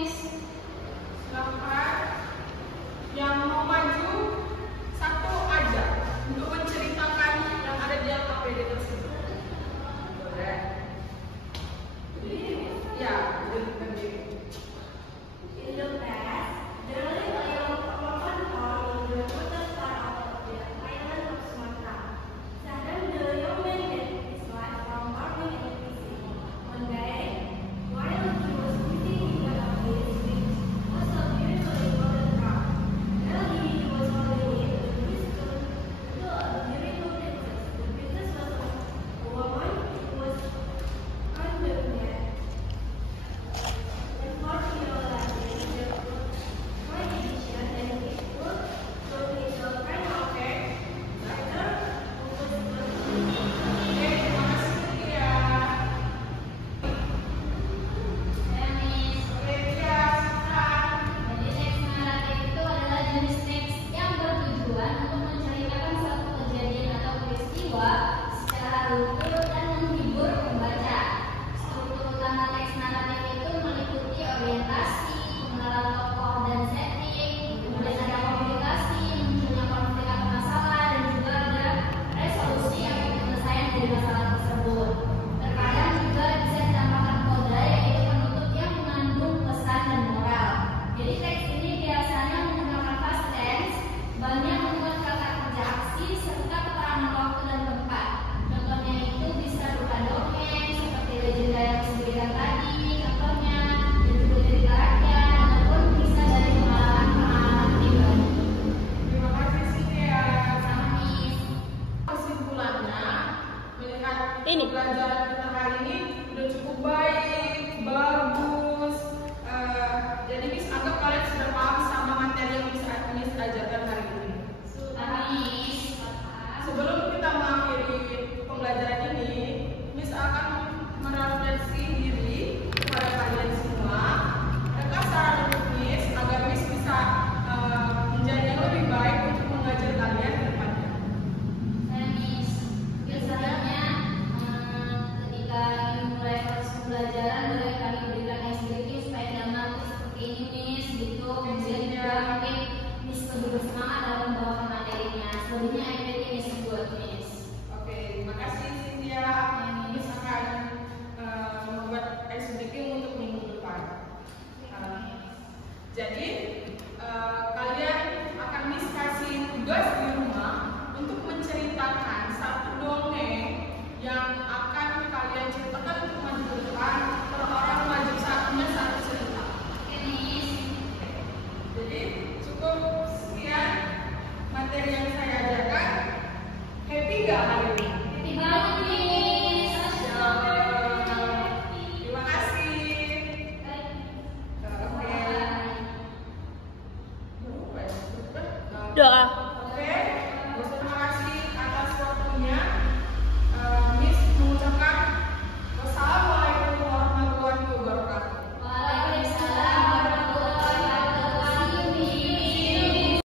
Miss. Silakan. Yang mau maju satu aja untuk menceritakan yang ada di LKPD tersebut. Boleh. Ya, berdiri. In the past, there lived a young farmer in the northern part of the island of Sumatra. Suddenly, the young man had his life from farming and fishing. One day, while he was fishing in one of his streams, was a beautiful golden trout. Early, he was holding it with his spoon to a beautiful princess. The princess was a woman who was unmarried. Pembelajaran kita hari ini udah cukup baik, bagus. Jadi Miss anggap kalian sudah paham sama materi yang Miss ajarkan hari ini. Sebelum kita mengakhiri pembelajaran ini, Miss akan merefleksi diri kepada kalian semua. Adakah saran untuk Miss agar Miss bisa menjadi yang lebih baik untuk mengajar kalian ke depannya? Pembelajaran boleh kami berikan SBQ supaya dalam seperti ini Miss, gitu. Kemudian juga mungkin Miss lebih bersemangat dalam membawakan materinya. Selanjutnya SBQ Miss buat Miss. Oke, terima kasih Cynthia. Miss akan membuat SBQ untuk minggu depan. Jadi kalian akan Miss kasih tugas di rumah untuk menceritakan satu dongeng yang akan kalian ceritakan untuk maju ke depan. Per orang maju satunya satu cerita. Jadi cukup sekian materi yang saya ajarkan. Happy nggak hari ini? Happy banget Miss. Terima kasih. Doa. Oke, terima kasih atas waktunya.